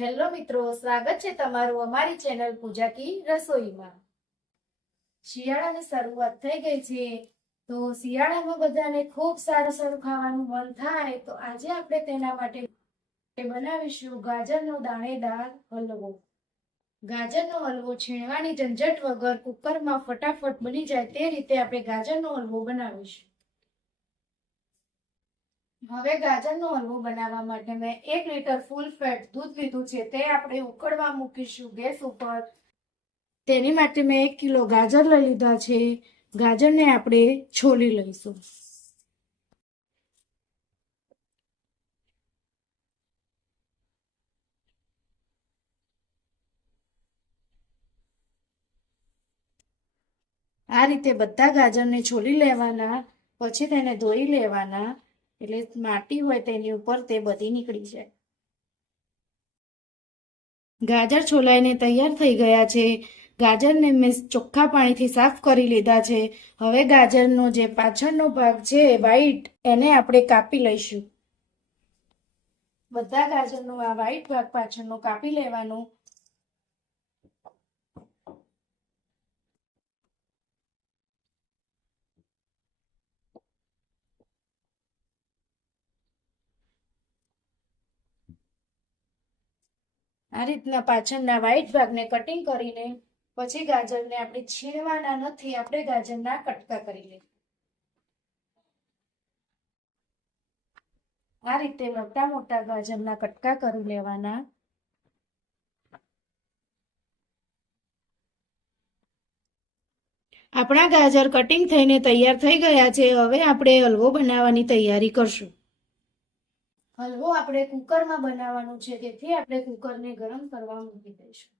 Hello મિત્રો, સ્વાગત છે તમારું અમારી ચેનલ પૂજા કી રસોઈમાં। શિયાળાની શરૂઆત થઈ ગઈ છે, તો શિયાળામાં બધાને ખૂબ સારું સારું ખાવાનું મન થાય, તો આજે આપણે તેના માટે બનાવીશું ગાજરનો દાણેદાર હલવો। ગાજરનો હલવો છીણવાની ઝંઝટ વગર કુકરમાં ફટાફટ બની જાય તે રીતે આપણે ગાજરનો હલવો બનાવીશું। હવે ગાજરનો હલવો બનાવવા માટે મેં 1 લીટર ફૂલ ફેટ દૂધ લીધું છે, તે આપણે ઉકળવા મૂકીશું ગેસ ઉપર। તેની માટે મેં 1 કિલો ગાજર લઈ લીધા છે। ગાજરને આપણે છોલી લઈશું। આ રીતે બધા ગાજરને છોલી લેવાના, પછી તેને ધોઈ લેવાના, એટલે માટી હોય તેની ઉપર તે બધી નીકળી જાય। ગાજર છોલાઈને તૈયાર થઈ ગયા છે। ગાજરને મેં ચોખ્ખા પાણીથી સાફ કરી લીધા છે। હવે ગાજરનો જે પાછળનો ભાગ છે વ્હાઈટ, એને આપણે કાપી લઈશું। બધા ગાજરનો આ વ્હાઈટ ભાગ પાછળનો કાપી લેવાનો। આ રીતના પાછળના વ્હાઈટ ભાગને કટિંગ કરીને પછી ગાજરને આપણે છીણવાના નથી, આપણે ગાજરના કટકા કરી લઈએ। આ રીતે મોટા મોટા ગાજરના કટકા કરી લેવાના। આપણા ગાજર કટિંગ થઈને તૈયાર થઈ ગયા છે। હવે આપણે હલવો બનાવવાની તૈયારી કરશું। હલવો આપણે કુકરમાં બનાવવાનું છે, તેથી આપણે કુકરને ગરમ કરવા મૂકી દઈશું।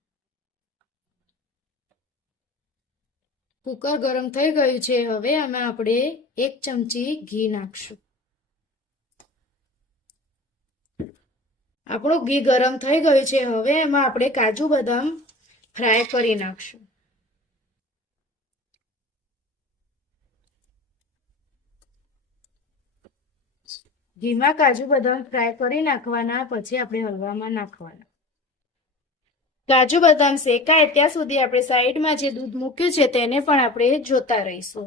કુકર ગરમ થઈ ગયું છે। હવે આમાં આપણે 1 ચમચી ઘી નાખશું। આપણું ઘી ગરમ થઈ ગયું છે। હવે એમાં આપણે કાજુ બદામ ફ્રાય કરી નાખશું। ઘીમાં કાજુ બદામ ફ્રાય કરી નાખવાના, પછી આપણે હલવામાં નાખવાના। કાજુ બદામ શેકાય ત્યાં સુધી આપણે સાઈડમાં જે દૂધ મૂક્યું છે તેને પણ આપણે જોતા રહીશું।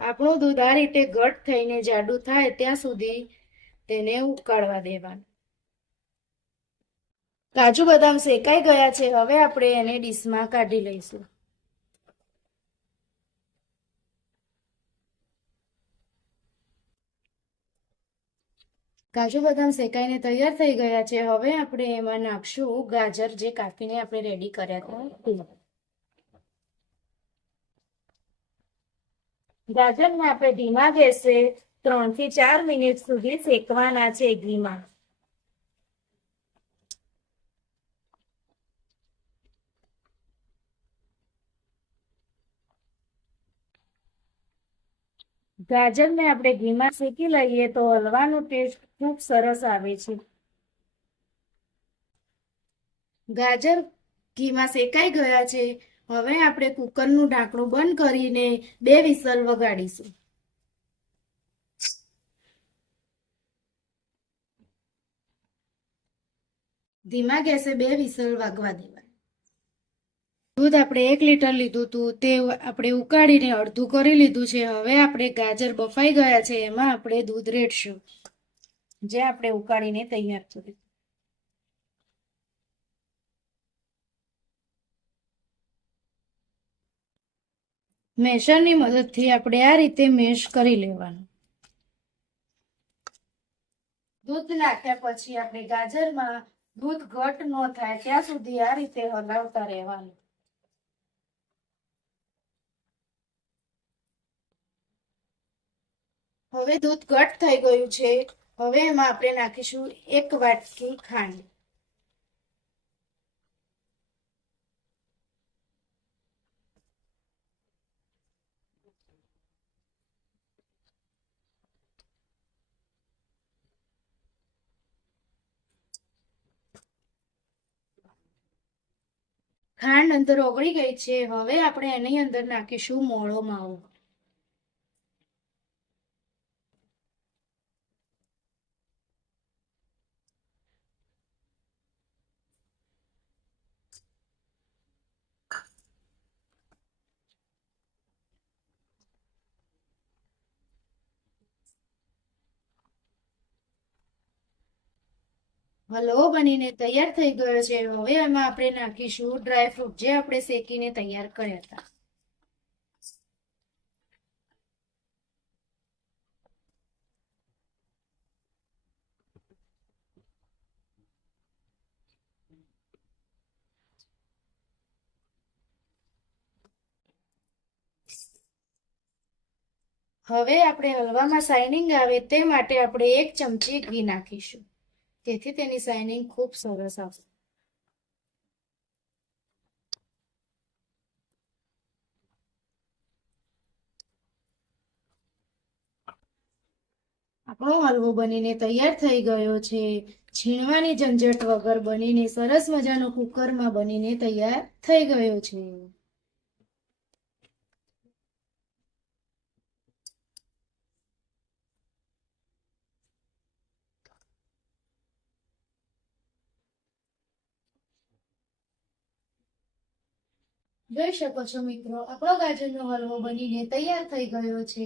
આપણું દૂધ આ રીતે ઘટ થઈને જાડું થાય ત્યાં સુધી તેને ઉકાળવા દેવાનું। કાજુ બદામ શેકાઈ ગયા છે। હવે આપણે એને ડીશમાં કાઢી લઈશું। કાજુ બદામ શેકાઈને તૈયાર થઈ ગયા છે। હવે આપણે એમાં નાખશું ગાજર, જે કાપીને આપણે રેડી કર્યા હતા। ગાજરને આપણે ધીમા ગેસે 3 થી 4 મિનિટ સુધી શેકવાના છે ઘીમાં। ગાજરને આપણે ઘીમાં શેકી લઈએ તો હલવાનો ટેસ્ટ ખૂબ સરસ આવે છે। ગાજર ઘીમાં શેકાઈ ગયા છે। હવે આપણે કુકરનું ઢાંકણું બંધ કરીને 2 વિસલ વગાડીશું। ધીમા ગેસે 2 વિસલ વાગવા દેવા। દૂધ આપણે 1 લીટર લીધું હતું, તે આપણે ઉકાળીને અડધું કરી લીધું છે। હવે આપણે ગાજર બફાઈ ગયા છે, એમાં આપણે દૂધ રેડશું, જે આપણે ઉકાળીને તૈયાર કર્યું। મેશરની મદદથી આપણે આ રીતે મેશ કરી લેવાનું। દૂધ નાખ્યા પછી આપણે ગાજરમાં દૂધ ઘટ ન થાય ત્યાં સુધી આ રીતે હલાવતા રહેવાનું। હવે દૂધ ઘટ થઈ ગયું છે। હવે એમાં આપણે નાખીશું 1 વાટકી ખાંડ। ખાંડ અંદર ઓગળી ગઈ છે। હવે આપણે એની અંદર નાખીશું મોળો માવો। હલવો બનીને તૈયાર થઈ ગયો છે. હવે એમાં આપણે નાખીશું ડ્રાય ફ્રૂટ જે આપણે શેકીને તૈયાર કર્યા હતા. હવે આપણે હલવામાં શાઇનિંગ આવે તે માટે આપણે 1 ચમચી ઘી નાખીશું. તેથી તેની શાઇનિંગ ખૂબ સરસ આવશે. આપણો હલવો બનીને તૈયાર થઈ ગયો છે. છીણવાની ઝંઝટ વગર બનીને સરસ મજાનો કુકરમાં બનીને તૈયાર થઈ ગયો છે. જોઈ શકો છો મિત્રો, આપણો ગાજરનો હલવો બનીને તૈયાર થઈ ગયો છે.